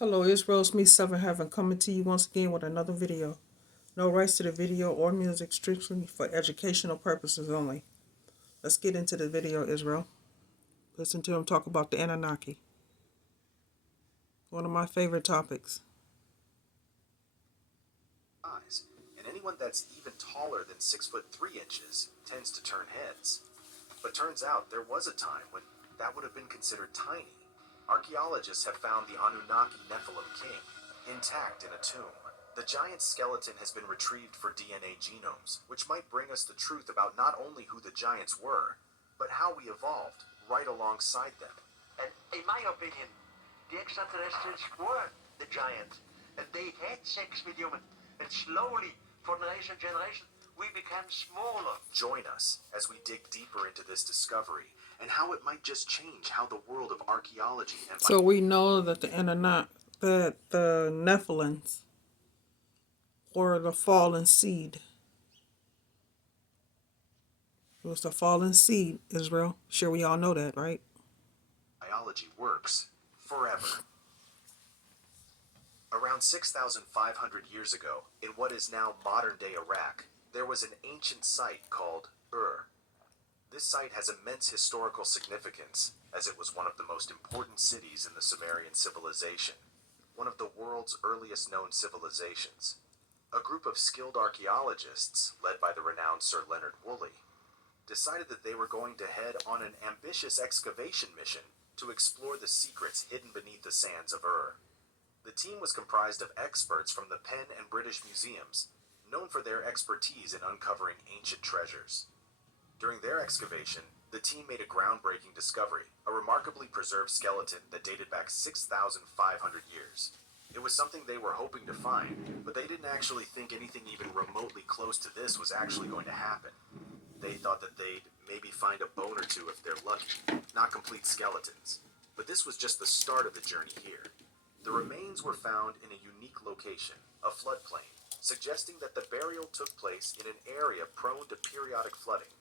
Hello, it's Rose Me Seven Heaven coming to you once again with another video. No rights to the video or music, strictly for educational purposes only. Let's get into the video, Israel. Listen to him talk about the Anunnaki. One of my favorite topics. And anyone that's even taller than 6'3" tends to turn heads. But turns out there was a time when that would have been considered tiny. Archaeologists have found the Anunnaki Nephilim king intact in a tomb. The giant skeleton has been retrieved for DNA genomes, which might bring us the truth about not only who the giants were, but how we evolved right alongside them. And in my opinion, the extraterrestrials were the giants, and they had sex with humans, and slowly, for generation, we became smaller. Join us as we dig deeper into this discovery and how it might just change how the world of archaeology and So we know that the Nephilims were the fallen seed. It was the fallen seed, Israel. Sure, we all know that, right? biology works forever. Around 6,500 years ago, in what is now modern-day Iraq, there was an ancient site called Ur. This site has immense historical significance, as it was one of the most important cities in the Sumerian civilization, one of the world's earliest known civilizations. A group of skilled archaeologists, led by the renowned Sir Leonard Woolley, decided that they were going to head on an ambitious excavation mission to explore the secrets hidden beneath the sands of Ur. The team was comprised of experts from the Penn and British museums, known for their expertise in uncovering ancient treasures. During their excavation, the team made a groundbreaking discovery, a remarkably preserved skeleton that dated back 6,500 years. It was something they were hoping to find, but they didn't actually think anything even remotely close to this was actually going to happen. They thought that they'd maybe find a bone or two if they're lucky, not complete skeletons. But this was just the start of the journey here. The remains were found in a unique location, a floodplain, suggesting that the burial took place in an area prone to periodic flooding.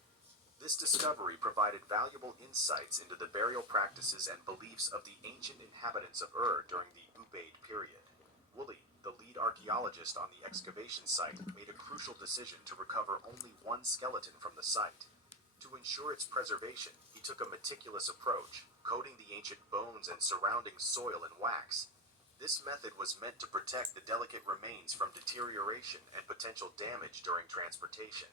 This discovery provided valuable insights into the burial practices and beliefs of the ancient inhabitants of Ur during the Ubaid period. Woolley, the lead archaeologist on the excavation site, made a crucial decision to recover only one skeleton from the site. To ensure its preservation, he took a meticulous approach, coating the ancient bones and surrounding soil in wax. This method was meant to protect the delicate remains from deterioration and potential damage during transportation.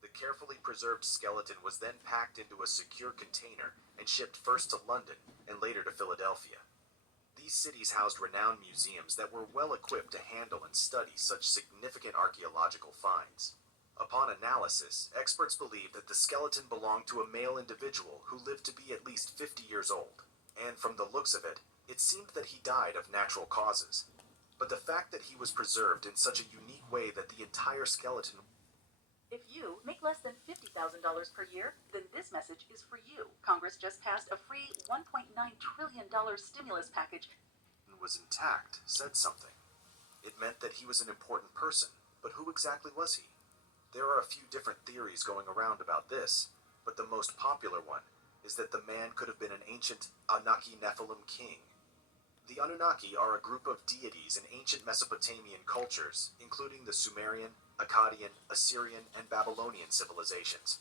The carefully preserved skeleton was then packed into a secure container and shipped first to London and later to Philadelphia. These cities housed renowned museums that were well equipped to handle and study such significant archaeological finds. Upon analysis, experts believe that the skeleton belonged to a male individual who lived to be at least 50 years old, and from the looks of it, it seemed that he died of natural causes. But the fact that he was preserved in such a unique way that the entire skeleton If you make less than $50,000 per year, then this message is for you. Congress just passed a free $1.9 trillion stimulus package. was intact said something. It meant that he was an important person, but who exactly was he? There are a few different theories going around about this, but the most popular one is that the man could have been an ancient Anunnaki Nephilim king. The Anunnaki are a group of deities in ancient Mesopotamian cultures, including the Sumerian, Akkadian, Assyrian, and Babylonian civilizations.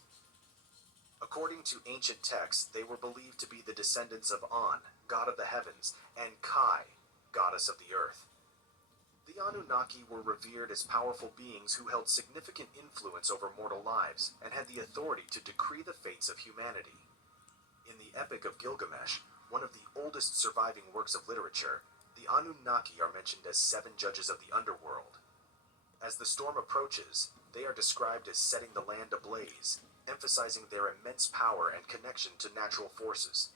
According to ancient texts, they were believed to be the descendants of An, god of the heavens, and Kai, goddess of the earth. The Anunnaki were revered as powerful beings who held significant influence over mortal lives and had the authority to decree the fates of humanity. In the Epic of Gilgamesh, one of the oldest surviving works of literature, the Anunnaki are mentioned as 7 judges of the underworld. As the storm approaches, they are described as setting the land ablaze, emphasizing their immense power and connection to natural forces.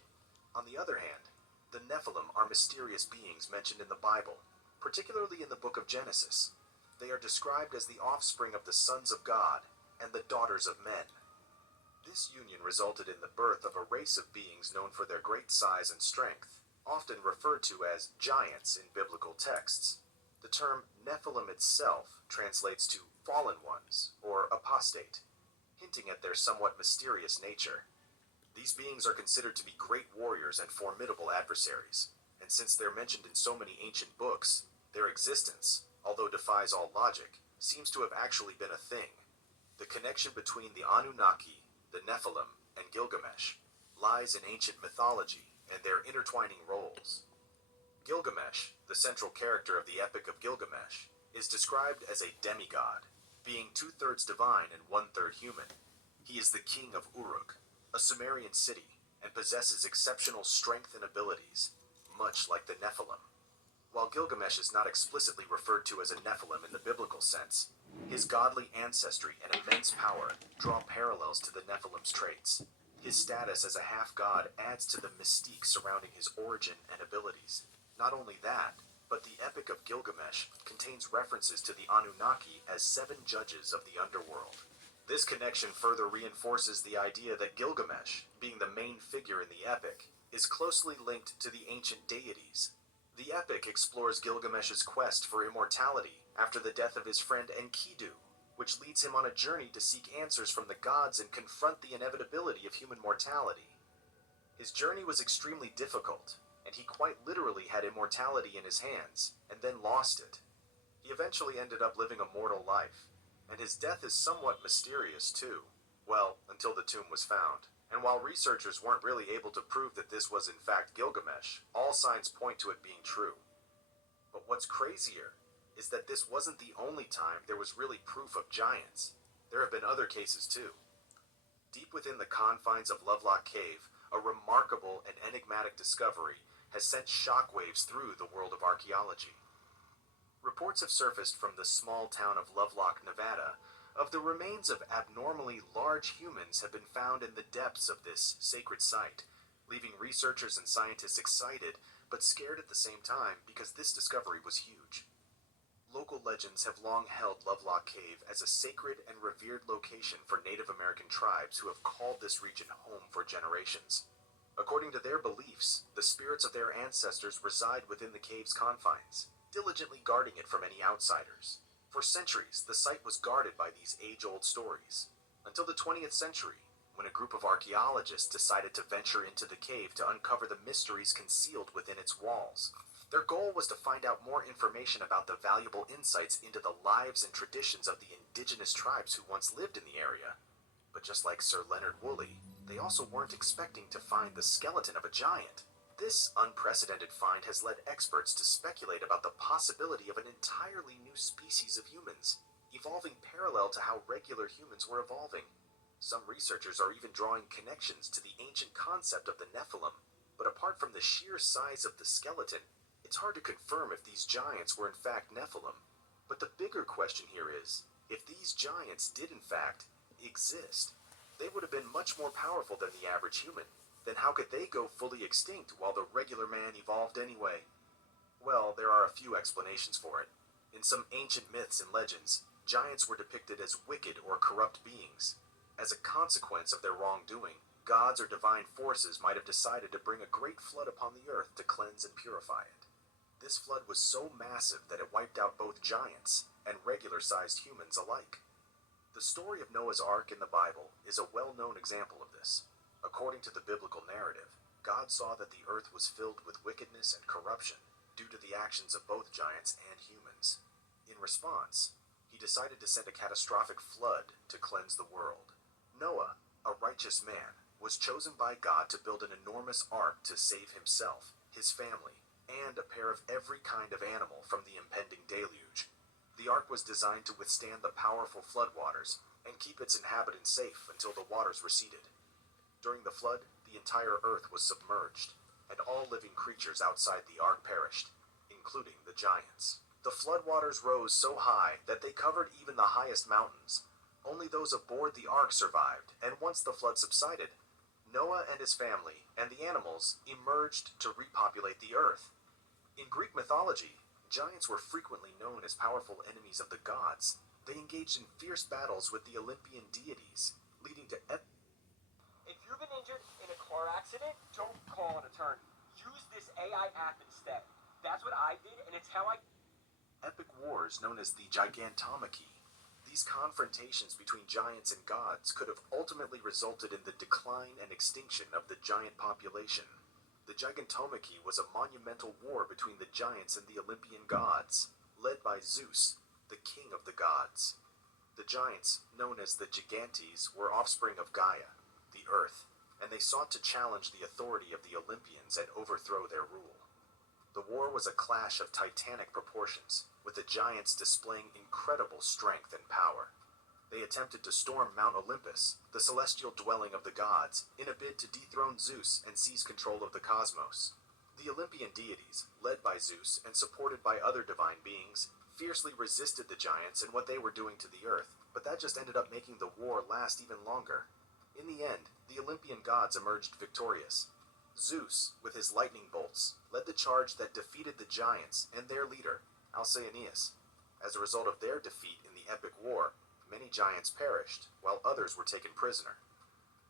On the other hand, the Nephilim are mysterious beings mentioned in the Bible, particularly in the book of Genesis. They are described as the offspring of the sons of God and the daughters of men. This union resulted in the birth of a race of beings known for their great size and strength, often referred to as giants in biblical texts. The term Nephilim itself translates to fallen ones or apostate, hinting at their somewhat mysterious nature. These beings are considered to be great warriors and formidable adversaries, and and since they're mentioned in so many ancient books, their existence, although defies all logic, seems to have actually been a thing. The connection between the Anunnaki, the Nephilim, and Gilgamesh lies in ancient mythology and their intertwining roles. Gilgamesh, the central character of the Epic of Gilgamesh, is described as a demigod, being 2/3 divine and 1/3 human. He is the king of Uruk, a Sumerian city, and possesses exceptional strength and abilities, much like the Nephilim. While Gilgamesh is not explicitly referred to as a Nephilim in the biblical sense, his godly ancestry and immense power draw parallels to the Nephilim's traits. His status as a half-god adds to the mystique surrounding his origin and abilities. Not only that, but the Epic of Gilgamesh contains references to the Anunnaki as 7 judges of the underworld. This connection further reinforces the idea that Gilgamesh, being the main figure in the epic, is closely linked to the ancient deities. The epic explores Gilgamesh's quest for immortality after the death of his friend Enkidu, which leads him on a journey to seek answers from the gods and confront the inevitability of human mortality. His journey was extremely difficult, and he quite literally had immortality in his hands, and then lost it. He eventually ended up living a mortal life, and his death is somewhat mysterious too. Well, until the tomb was found. And while researchers weren't really able to prove that this was in fact Gilgamesh, all signs point to it being true. But what's crazier is that this wasn't the only time there was really proof of giants. There have been other cases too. Deep within the confines of Lovelock Cave, a remarkable and enigmatic discovery has sent shockwaves through the world of archaeology. Reports have surfaced from the small town of Lovelock, Nevada, of the remains of abnormally large humans have been found in the depths of this sacred site, leaving researchers and scientists excited but scared at the same time because this discovery was huge. Local legends have long held Lovelock Cave as a sacred and revered location for Native American tribes who have called this region home for generations. According to their beliefs, the spirits of their ancestors reside within the cave's confines, diligently guarding it from any outsiders. For centuries, the site was guarded by these age-old stories, until the 20th century, when a group of archaeologists decided to venture into the cave to uncover the mysteries concealed within its walls. Their goal was to find out more information about the valuable insights into the lives and traditions of the indigenous tribes who once lived in the area. But just like Sir Leonard Woolley, they also weren't expecting to find the skeleton of a giant. This unprecedented find has led experts to speculate about the possibility of an entirely new species of humans, evolving parallel to how regular humans were evolving. Some researchers are even drawing connections to the ancient concept of the Nephilim, but apart from the sheer size of the skeleton, it's hard to confirm if these giants were in fact Nephilim. But the bigger question here is, if these giants did in fact exist, they would have been much more powerful than the average human. Then how could they go fully extinct while the regular man evolved anyway? Well, there are a few explanations for it. In some ancient myths and legends, giants were depicted as wicked or corrupt beings. As a consequence of their wrongdoing, gods or divine forces might have decided to bring a great flood upon the earth to cleanse and purify it. This flood was so massive that it wiped out both giants and regular-sized humans alike. The story of Noah's Ark in the Bible is a well-known example of this. According to the biblical narrative, God saw that the earth was filled with wickedness and corruption due to the actions of both giants and humans. In response, he decided to send a catastrophic flood to cleanse the world. Noah, a righteous man, was chosen by God to build an enormous ark to save himself, his family, and a pair of every kind of animal from the impending deluge. The ark was designed to withstand the powerful floodwaters and keep its inhabitants safe until the waters receded. During the flood, the entire earth was submerged, and all living creatures outside the ark perished, including the giants. The floodwaters rose so high that they covered even the highest mountains. Only those aboard the ark survived, and once the flood subsided, Noah and his family and the animals emerged to repopulate the earth. In Greek mythology, giants were frequently known as powerful enemies of the gods. They engaged in fierce battles with the Olympian deities, leading to If you've been injured in a car accident, don't call an attorney. Use this AI app instead. That's what I did, and it's how I... epic wars known as the Gigantomachy. These confrontations between giants and gods could have ultimately resulted in the decline and extinction of the giant population. The Gigantomachy was a monumental war between the giants and the Olympian gods, led by Zeus, the king of the gods. The giants, known as the Gigantes, were offspring of Gaia, the earth, and they sought to challenge the authority of the Olympians and overthrow their rule. The war was a clash of titanic proportions, with the giants displaying incredible strength and power. They attempted to storm Mount Olympus, the celestial dwelling of the gods, in a bid to dethrone Zeus and seize control of the cosmos. The Olympian deities, led by Zeus and supported by other divine beings, fiercely resisted the giants and what they were doing to the earth, but that just ended up making the war last even longer. In the end, the Olympian gods emerged victorious. Zeus, with his lightning bolts, led the charge that defeated the giants and their leader, Alcyoneus. As a result of their defeat in the epic war, many giants perished, while others were taken prisoner.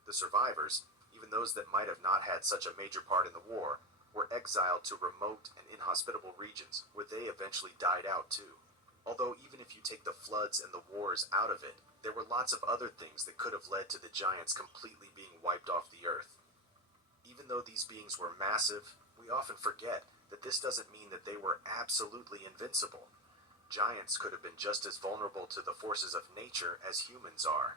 The survivors, even those that might have not had such a major part in the war, were exiled to remote and inhospitable regions, where they eventually died out too. Although even if you take the floods and the wars out of it, there were lots of other things that could have led to the giants completely being wiped off the earth. Even though these beings were massive, we often forget that this doesn't mean that they were absolutely invincible. Giants could have been just as vulnerable to the forces of nature as humans are.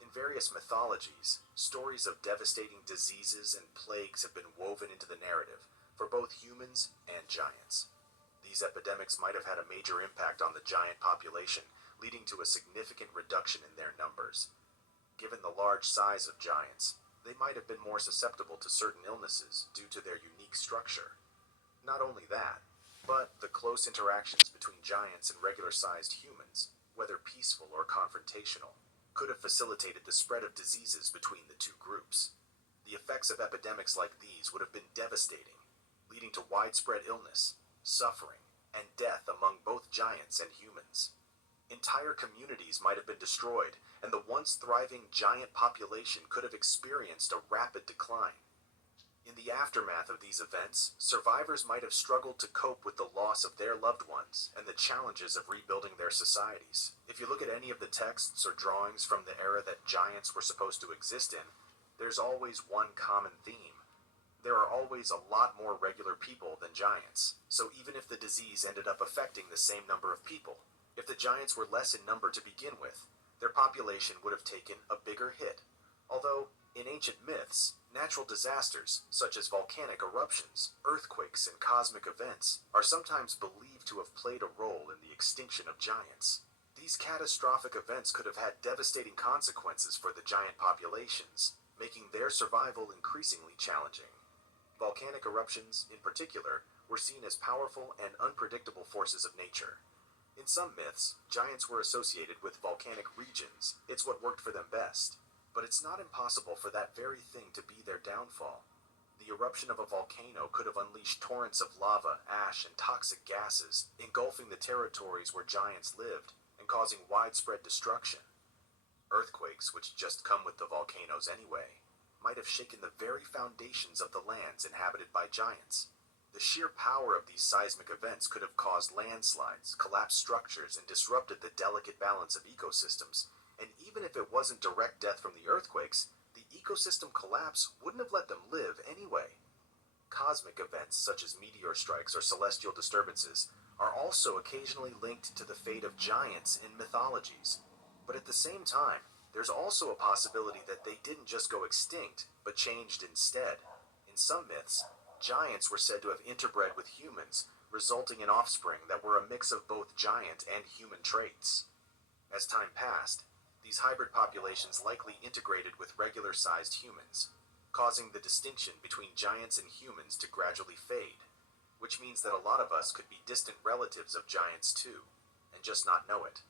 In various mythologies, stories of devastating diseases and plagues have been woven into the narrative for both humans and giants. These epidemics might have had a major impact on the giant population, leading to a significant reduction in their numbers. Given the large size of giants, they might have been more susceptible to certain illnesses due to their unique structure. Not only that, but the close interactions between giants and regular-sized humans, whether peaceful or confrontational, could have facilitated the spread of diseases between the two groups. The effects of epidemics like these would have been devastating, leading to widespread illness, suffering, and death among both giants and humans. Entire communities might have been destroyed, and the once thriving giant population could have experienced a rapid decline. In the aftermath of these events, survivors might have struggled to cope with the loss of their loved ones and the challenges of rebuilding their societies. If you look at any of the texts or drawings from the era that giants were supposed to exist in, there's always one common theme. There are always a lot more regular people than giants, so even if the disease ended up affecting the same number of people, if the giants were less in number to begin with, their population would have taken a bigger hit. Although, in ancient myths, natural disasters, such as volcanic eruptions, earthquakes, and cosmic events, are sometimes believed to have played a role in the extinction of giants. These catastrophic events could have had devastating consequences for the giant populations, making their survival increasingly challenging. Volcanic eruptions, in particular, were seen as powerful and unpredictable forces of nature. In some myths, giants were associated with volcanic regions. It's what worked for them best. But it's not impossible for that very thing to be their downfall. The eruption of a volcano could have unleashed torrents of lava, ash, and toxic gases, engulfing the territories where giants lived and causing widespread destruction. Earthquakes, which just come with the volcanoes anyway, might have shaken the very foundations of the lands inhabited by giants. The sheer power of these seismic events could have caused landslides, collapsed structures, and disrupted the delicate balance of ecosystems. And even if it wasn't direct death from the earthquakes, the ecosystem collapse wouldn't have let them live anyway. Cosmic events such as meteor strikes or celestial disturbances are also occasionally linked to the fate of giants in mythologies. But at the same time, there's also a possibility that they didn't just go extinct, but changed instead. In some myths, giants were said to have interbred with humans, resulting in offspring that were a mix of both giant and human traits. As time passed, these hybrid populations likely integrated with regular-sized humans, causing the distinction between giants and humans to gradually fade, which means that a lot of us could be distant relatives of giants too, and just not know it.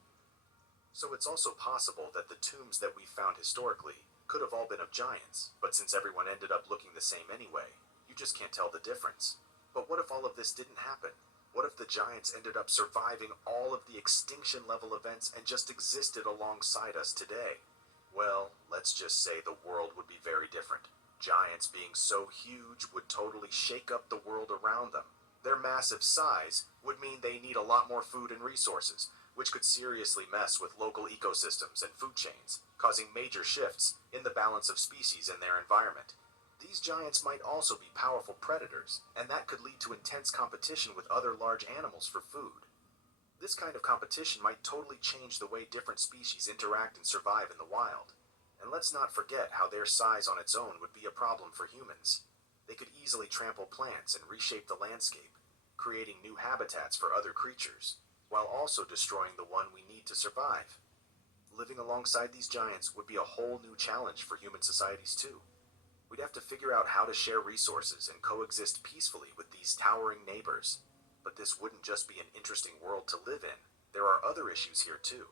So it's also possible that the tombs that we found historically could have all been of giants, but since everyone ended up looking the same anyway, you just can't tell the difference. But what if all of this didn't happen? What if the giants ended up surviving all of the extinction-level events and just existed alongside us today? Well, let's just say the world would be very different. Giants being so huge would totally shake up the world around them. Their massive size would mean they need a lot more food and resources, which could seriously mess with local ecosystems and food chains, causing major shifts in the balance of species in their environment. These giants might also be powerful predators, and that could lead to intense competition with other large animals for food. This kind of competition might totally change the way different species interact and survive in the wild. And let's not forget how their size on its own would be a problem for humans. They could easily trample plants and reshape the landscape, creating new habitats for other creatures, while also destroying the one we need to survive. Living alongside these giants would be a whole new challenge for human societies too. We'd have to figure out how to share resources and coexist peacefully with these towering neighbors. But this wouldn't just be an interesting world to live in. There are other issues here too.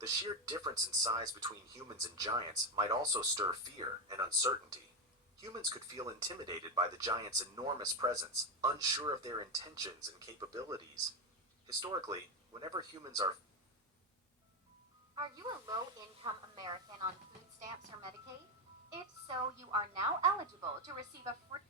The sheer difference in size between humans and giants might also stir fear and uncertainty. Humans could feel intimidated by the giants' enormous presence, unsure of their intentions and capabilities. Historically, whenever humans are you a low-income American on food stamps or Medicaid? If so, you are now eligible to receive a free...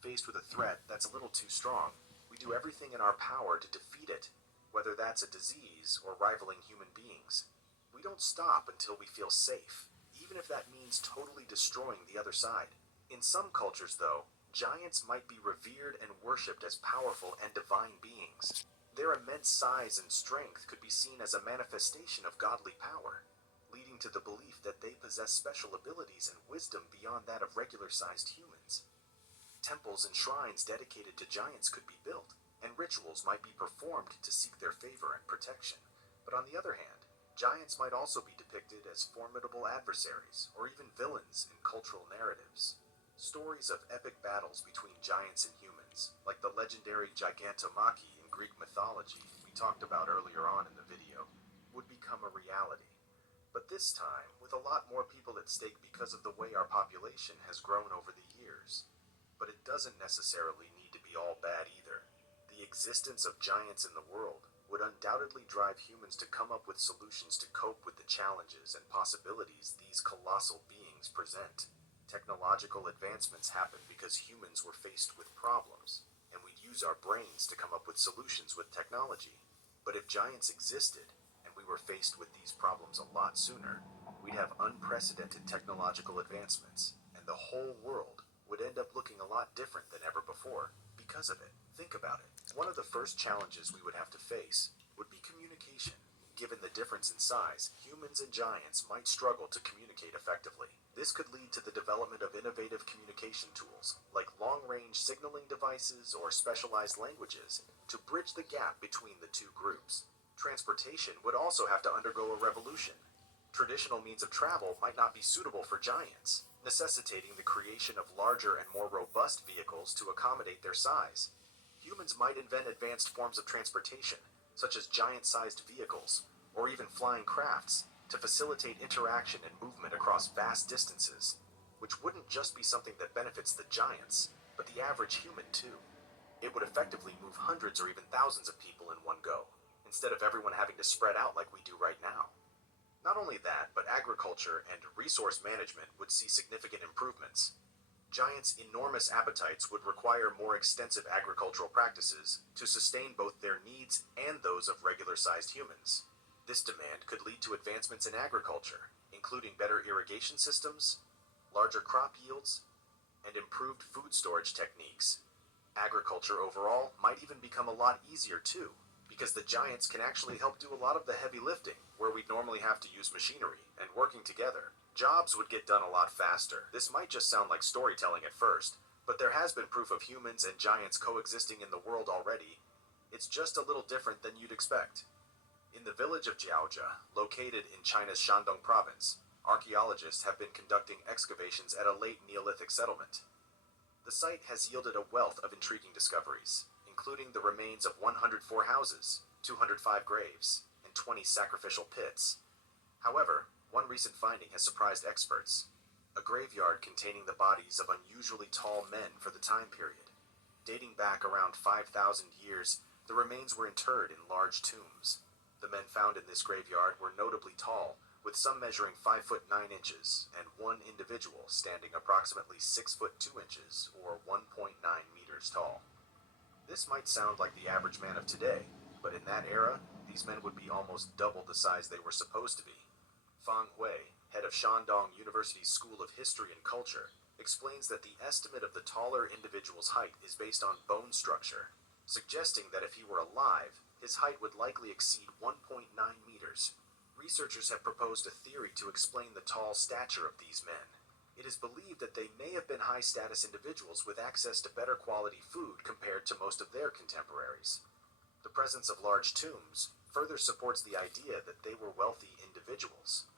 faced with a threat that's a little too strong, we do everything in our power to defeat it, whether that's a disease or rivaling human beings. We don't stop until we feel safe, even if that means totally destroying the other side. In some cultures, though, giants might be revered and worshipped as powerful and divine beings. Their immense size and strength could be seen as a manifestation of godly power, leading to the belief that they possess special abilities and wisdom beyond that of regular-sized humans. Temples and shrines dedicated to giants could be built, and rituals might be performed to seek their favor and protection. But on the other hand, giants might also be depicted as formidable adversaries, or even villains in cultural narratives. Stories of epic battles between giants and humans, like the legendary Gigantomachy in Greek mythology we talked about earlier on in the video, would become a reality. But this time, with a lot more people at stake because of the way our population has grown over the years. But it doesn't necessarily need to be all bad either. The existence of giants in the world would undoubtedly drive humans to come up with solutions to cope with the challenges and possibilities these colossal beings present. Technological advancements happen because humans were faced with problems, and we'd use our brains to come up with solutions with technology. But if giants existed, and we were faced with these problems a lot sooner, we'd have unprecedented technological advancements, and the whole world would end up looking a lot different than ever before because of it. Think about it. One of the first challenges we would have to face would be communication. Given the difference in size, humans and giants might struggle to communicate effectively. This could lead to the development of innovative communication tools, like long-range signaling devices or specialized languages, to bridge the gap between the two groups. Transportation would also have to undergo a revolution. Traditional means of travel might not be suitable for giants, necessitating the creation of larger and more robust vehicles to accommodate their size. Humans might invent advanced forms of transportation, such as giant-sized vehicles, or even flying crafts, to facilitate interaction and movement across vast distances, which wouldn't just be something that benefits the giants, but the average human too. It would effectively move hundreds or even thousands of people in one go, instead of everyone having to spread out like we do right now. Not only that, but agriculture and resource management would see significant improvements. Giants' enormous appetites would require more extensive agricultural practices to sustain both their needs and those of regular-sized humans. This demand could lead to advancements in agriculture, including better irrigation systems, larger crop yields, and improved food storage techniques. Agriculture overall might even become a lot easier too, because the giants can actually help do a lot of the heavy lifting, where we'd normally have to use machinery, and working together, jobs would get done a lot faster. This might just sound like storytelling at first, but there has been proof of humans and giants coexisting in the world already. It's just a little different than you'd expect. In the village of Jiaozha, located in China's Shandong province, archaeologists have been conducting excavations at a late Neolithic settlement. The site has yielded a wealth of intriguing discoveries, including the remains of 104 houses, 205 graves, and 20 sacrificial pits. However, one recent finding has surprised experts: a graveyard containing the bodies of unusually tall men for the time period. Dating back around 5,000 years, the remains were interred in large tombs. The men found in this graveyard were notably tall, with some measuring 5 foot 9 inches, and one individual standing approximately 6 foot 2 inches, or 1.9 meters tall. This might sound like the average man of today, but in that era, these men would be almost double the size they were supposed to be. Fang Hui, head of Shandong University's School of History and Culture, explains that the estimate of the taller individual's height is based on bone structure, suggesting that if he were alive, his height would likely exceed 1.9 meters. Researchers have proposed a theory to explain the tall stature of these men. It is believed that they may have been high-status individuals with access to better quality food compared to most of their contemporaries. The presence of large tombs further supports the idea that they were wealthy individuals.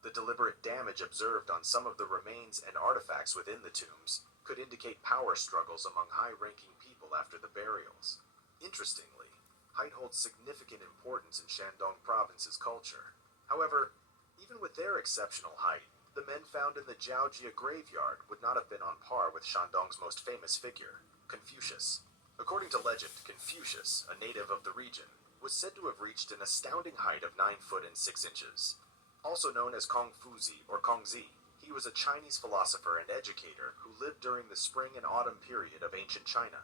The deliberate damage observed on some of the remains and artifacts within the tombs could indicate power struggles among high-ranking people after the burials. Interestingly, height holds significant importance in Shandong Province's culture. However, even with their exceptional height, the men found in the Jiaojia graveyard would not have been on par with Shandong's most famous figure, Confucius. According to legend, Confucius, a native of the region, was said to have reached an astounding height of 9 foot and 6 inches. Also known as Kongfuzi or Kongzi, he was a Chinese philosopher and educator who lived during the spring and autumn period of ancient China.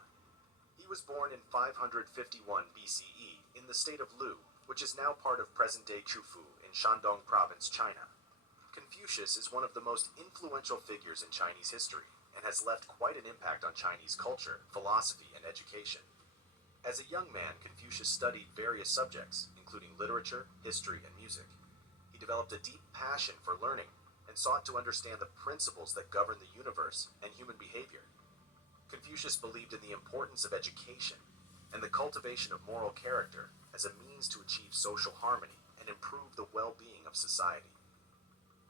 He was born in 551 BCE in the state of Lu, which is now part of present-day Chufu in Shandong Province, China. Confucius is one of the most influential figures in Chinese history and has left quite an impact on Chinese culture, philosophy, and education. As a young man, Confucius studied various subjects, including literature, history, and music. He developed a deep passion for learning and sought to understand the principles that govern the universe and human behavior. Confucius believed in the importance of education and the cultivation of moral character as a means to achieve social harmony and improve the well-being of society.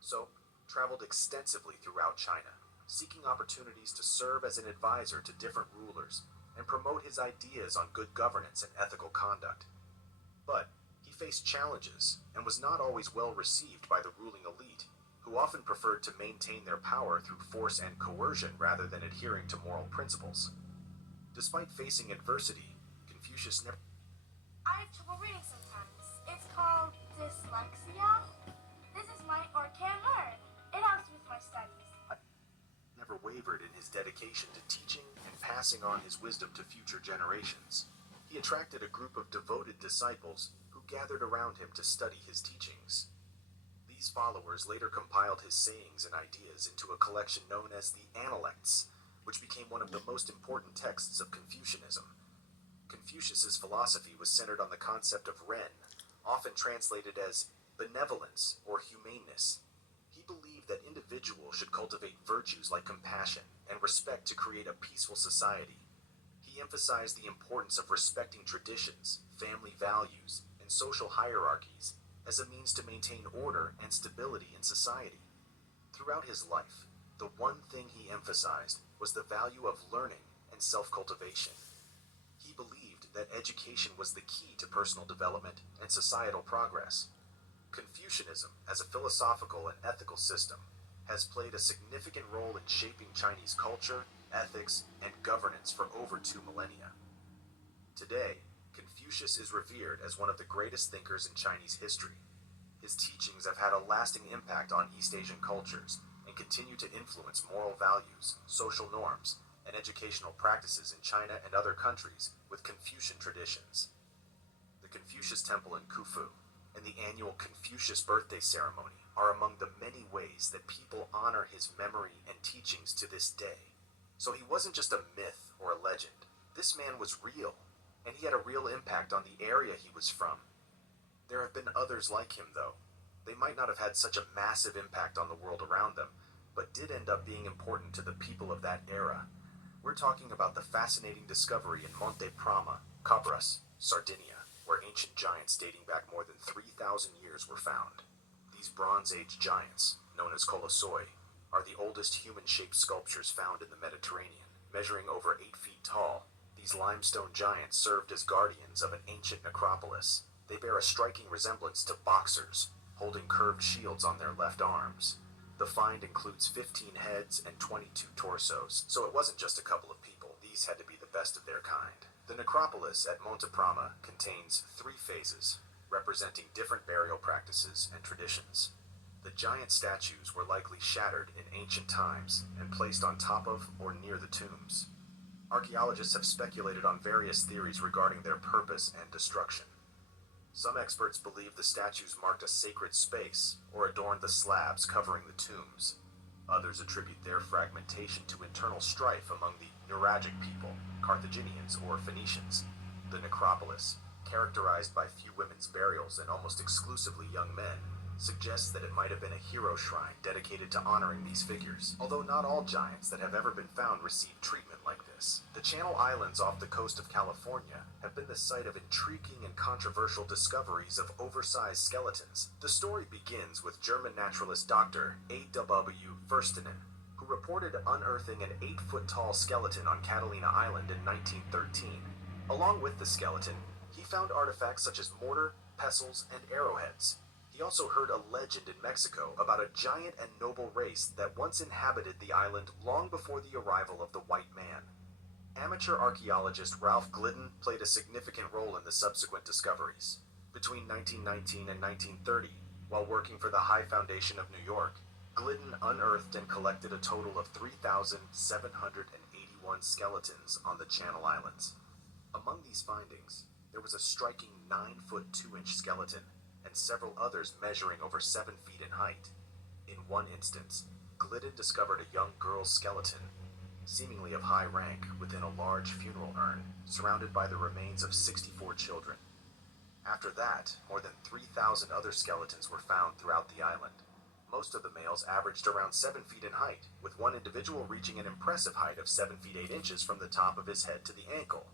So, traveled extensively throughout China, seeking opportunities to serve as an advisor to different rulers and promote his ideas on good governance and ethical conduct. But he faced challenges and was not always well received by the ruling elite, who often preferred to maintain their power through force and coercion rather than adhering to moral principles. Despite facing adversity, Confucius never I have trouble reading sometimes. It's called dyslexia. This is my or can learn. It helps with my studies. wavered in his dedication to teaching and passing on his wisdom to future generations. He attracted a group of devoted disciples who gathered around him to study his teachings. These followers later compiled his sayings and ideas into a collection known as the Analects, which became one of the most important texts of Confucianism. Confucius's philosophy was centered on the concept of Ren, often translated as benevolence or humaneness. He believed that individuals should cultivate virtues like compassion and respect to create a peaceful society. He emphasized the importance of respecting traditions, family values, and social hierarchies as a means to maintain order and stability in society. Throughout his life, the one thing he emphasized was the value of learning and self-cultivation. He believed that education was the key to personal development and societal progress. Confucianism, as a philosophical and ethical system, has played a significant role in shaping Chinese culture, ethics, and governance for over 2 millennia. Today, Confucius is revered as one of the greatest thinkers in Chinese history. His teachings have had a lasting impact on East Asian cultures and continue to influence moral values, social norms, and educational practices in China and other countries with Confucian traditions. The Confucius Temple in Khufu and the annual Confucius birthday ceremony are among the many ways that people honor his memory and teachings to this day. So he wasn't just a myth or a legend. This man was real, and he had a real impact on the area he was from. There have been others like him, though. They might not have had such a massive impact on the world around them, but did end up being important to the people of that era. We're talking about the fascinating discovery in Monte Prama, Cabras, Sardinia, where ancient giants dating back more than 3,000 years were found. These Bronze Age giants, known as Kolossoi, are the oldest human-shaped sculptures found in the Mediterranean. Measuring over 8 feet tall, these limestone giants served as guardians of an ancient necropolis. They bear a striking resemblance to boxers, holding curved shields on their left arms. The find includes 15 heads and 22 torsos, so it wasn't just a couple of people. These had to be the best of their kind. The necropolis at Monte Prama contains 3 phases, representing different burial practices and traditions. The giant statues were likely shattered in ancient times and placed on top of or near the tombs. Archaeologists have speculated on various theories regarding their purpose and destruction. Some experts believe the statues marked a sacred space or adorned the slabs covering the tombs. Others attribute their fragmentation to internal strife among the Nuragic people, Carthaginians or Phoenicians. The necropolis, characterized by few women's burials and almost exclusively young men, suggests that it might have been a hero shrine dedicated to honoring these figures. Although not all giants that have ever been found receive treatment like this. The Channel Islands off the coast of California have been the site of intriguing and controversial discoveries of oversized skeletons. The story begins with German naturalist Dr. A.W. Verstinen, who reported unearthing an 8-foot-tall skeleton on Catalina Island in 1913. Along with the skeleton, he found artifacts such as mortar, pestles, and arrowheads. He also heard a legend in Mexico about a giant and noble race that once inhabited the island long before the arrival of the white man. Amateur archaeologist Ralph Glidden played a significant role in the subsequent discoveries. Between 1919 and 1930, while working for the High Foundation of New York, Glidden unearthed and collected a total of 3,781 skeletons on the Channel Islands. Among these findings, there was a striking 9-foot 2-inch skeleton, and several others measuring over 7 feet in height. In one instance, Glidden discovered a young girl's skeleton, seemingly of high rank, within a large funeral urn, surrounded by the remains of 64 children. After that, more than 3,000 other skeletons were found throughout the island. Most of the males averaged around 7 feet in height, with one individual reaching an impressive height of 7 feet 8 inches from the top of his head to the ankle.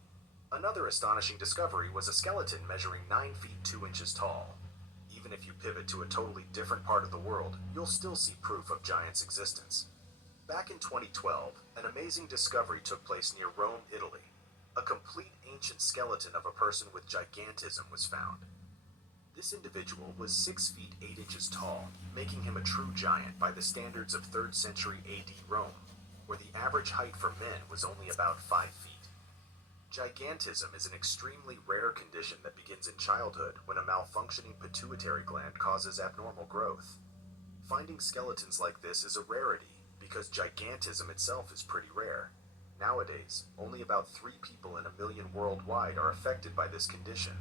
Another astonishing discovery was a skeleton measuring 9 feet 2 inches tall. Even if you pivot to a totally different part of the world, you'll still see proof of giants' existence. Back in 2012, an amazing discovery took place near Rome, Italy. A complete ancient skeleton of a person with gigantism was found. This individual was 6 feet 8 inches tall, making him a true giant by the standards of 3rd century AD Rome, where the average height for men was only about 5 feet. Gigantism is an extremely rare condition that begins in childhood when a malfunctioning pituitary gland causes abnormal growth. Finding skeletons like this is a rarity because gigantism itself is pretty rare. Nowadays, only about 3 people in a million worldwide are affected by this condition.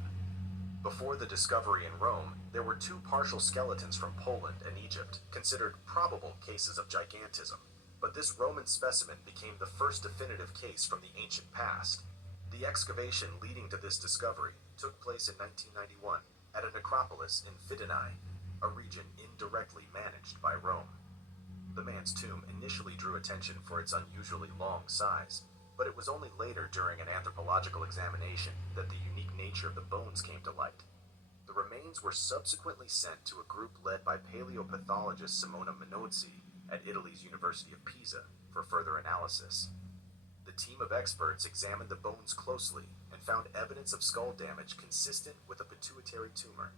Before the discovery in Rome, there were 2 partial skeletons from Poland and Egypt, considered probable cases of gigantism. But this Roman specimen became the first definitive case from the ancient past. The excavation leading to this discovery took place in 1991 at a necropolis in Fidenae, a region indirectly managed by Rome. The man's tomb initially drew attention for its unusually long size, but it was only later during an anthropological examination that the unique nature of the bones came to light. The remains were subsequently sent to a group led by paleopathologist Simona Minozzi at Italy's University of Pisa for further analysis. The team of experts examined the bones closely and found evidence of skull damage consistent with a pituitary tumor.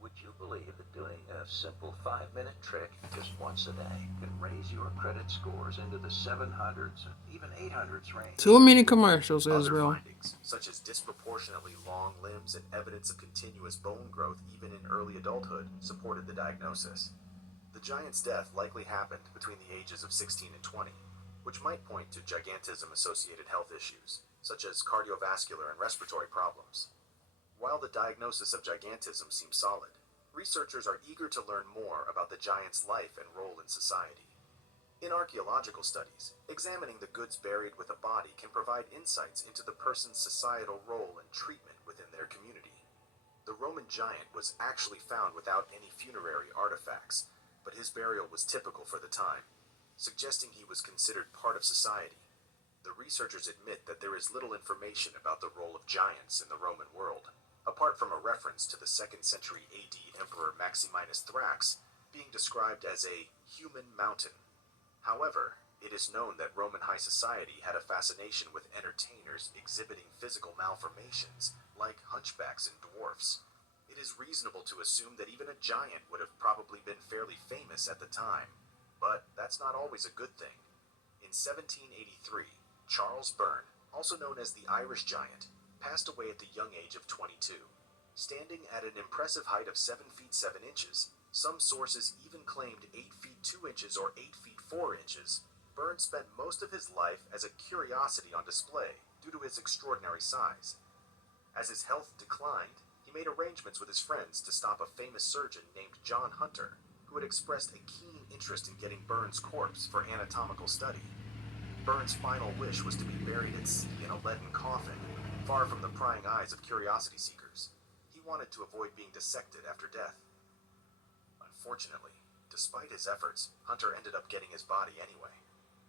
Would you believe that doing a simple 5-minute trick just once a day can raise your credit scores into the 700s and even 800s range? Too many commercials, Other Israel. findings, such as disproportionately long limbs and evidence of continuous bone growth even in early adulthood, supported the diagnosis. The giant's death likely happened between the ages of 16 and 20, which might point to gigantism-associated health issues, such as cardiovascular and respiratory problems. While the diagnosis of gigantism seems solid, researchers are eager to learn more about the giant's life and role in society. In archaeological studies, examining the goods buried with a body can provide insights into the person's societal role and treatment within their community. The Roman giant was actually found without any funerary artifacts, but his burial was typical for the time, suggesting he was considered part of society. The researchers admit that there is little information about the role of giants in the Roman world, apart from a reference to the 2nd century AD Emperor Maximinus Thrax being described as a human mountain. However, it is known that Roman high society had a fascination with entertainers exhibiting physical malformations, like hunchbacks and dwarfs. It is reasonable to assume that even a giant would have probably been fairly famous at the time, but that's not always a good thing. In 1783, Charles Byrne, also known as the Irish Giant, passed away at the young age of 22. Standing at an impressive height of 7 feet 7 inches, some sources even claimed 8 feet 2 inches or 8 feet 4 inches, Byrne spent most of his life as a curiosity on display due to his extraordinary size. As his health declined, he made arrangements with his friends to stop a famous surgeon named John Hunter, who had expressed a keen interest in getting Burns' corpse for anatomical study. Burns' final wish was to be buried at sea in a leaden coffin, far from the prying eyes of curiosity seekers. He wanted to avoid being dissected after death. Unfortunately, despite his efforts, Hunter ended up getting his body anyway.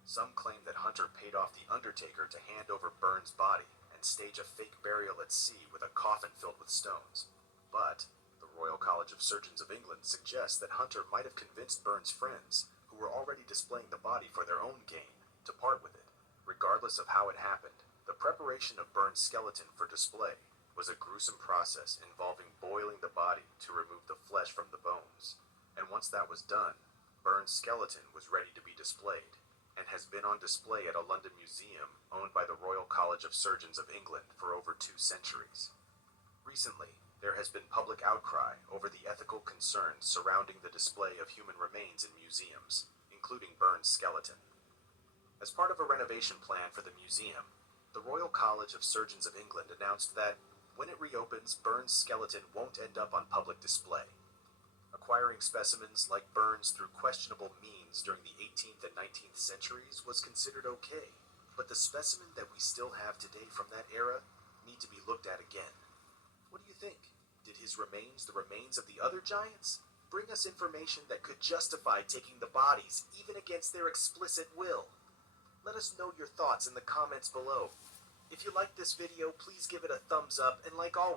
Some claim that Hunter paid off the undertaker to hand over Burns' body and stage a fake burial at sea with a coffin filled with stones. But the Royal College of Surgeons of England suggests that Hunter might have convinced Burns' friends, who were already displaying the body for their own gain, to part with it. Regardless of how it happened, the preparation of Burns' skeleton for display was a gruesome process involving boiling the body to remove the flesh from the bones. And once that was done, Burns' skeleton was ready to be displayed, and has been on display at a London museum owned by the Royal College of Surgeons of England for over 2 centuries. Recently, there has been public outcry over the ethical concerns surrounding the display of human remains in museums, including Burns' skeleton. As part of a renovation plan for the museum, the Royal College of Surgeons of England announced that, when it reopens, Burns' skeleton won't end up on public display. Acquiring specimens like Burns through questionable means during the 18th and 19th centuries was considered okay, but the specimen that we still have today from that era need to be looked at again. What do you think? Did his remains the remains of the other giants? Bring us information that could justify taking the bodies even against their explicit will. Let us know your thoughts in the comments below. If you liked this video, please give it a thumbs up, and like always,